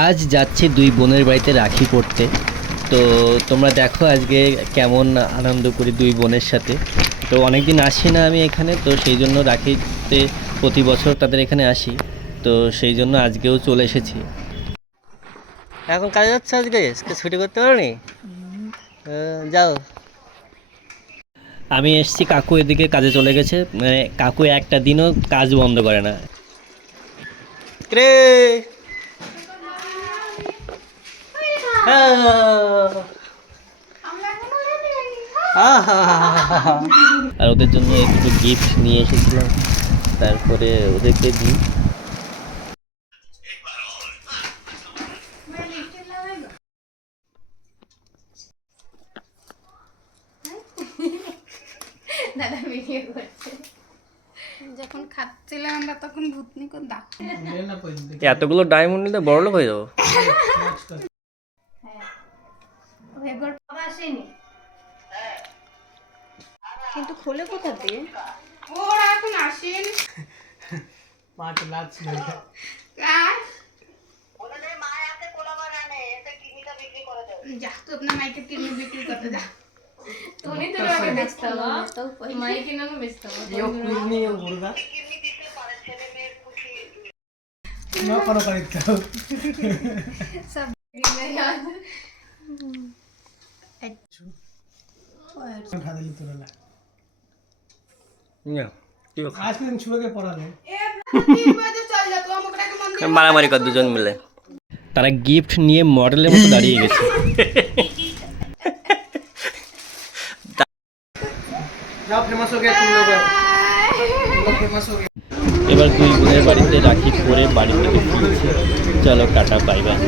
আজ যাচ্ছি দুই বোনের বাড়িতে রাখি পড়তে। তো তোমরা দেখো আজকে কেমন আনন্দ করি দুই বোনের সাথে। তো অনেক দিন আসি না আমি এখানে, তো সেই জন্য রাখিতে প্রতি বছর তাদের এখানে আসি। তো সেই জন্য আজকেও চলে এসেছি। এখন কাজে যাচ্ছে আজকে ছুটি করতে পারোনি? যাও। আমি এসছি, কাকু এদিকে কাজে চলে গেছে। মানে কাকু একটা দিনও কাজ বন্ধ করে না রে। আর ওদের জন্য একটু গিফট নিয়ে এসেছিলাম, তারপরে ওদেরকে দিই। দাদা ভিডিও করছে। যখন খাচ্ছিলাম আমরা তখন ভূতনি কোন দাগ এতগুলো ডায়মন্ড নিলে বড়লোক হয়ে যাবো। একবার বাবা আসেনি কিন্তু খোলে কোথা দিয়ে ওরা এখন আসেন পাঁচ লাখ ওনাদের মা আছে কোলা বানানে এটা কিডনিটা বিক্রি করে দাও যা তো আপনার মাইকে কিডনি বিক্রি করতে যা তোনি তো আগে বেচতা তো মাইকে না বেচতা यो किडनी मुर्गा কিডনি দিতে পারে ছেলে মেয়ের খুশি no करो करिता सब दिले यार उठा दिली तुरला না आज भी छुए के पड़ा ले ए 3 बजे चल जा तो हम ओकरा के मंदिर মারামারি কর দুজন মিলে। তারা গিফট নিয়ে মডেলের মতো দাঁড়িয়ে গেছে। जाओ फेमस हो गया तुम लोग फेमस हो गया এবার দুই বোনের বাড়িতে রাখি পরে বাড়ি থেকে ফিরছি। চলো টাটা, বাই বাই।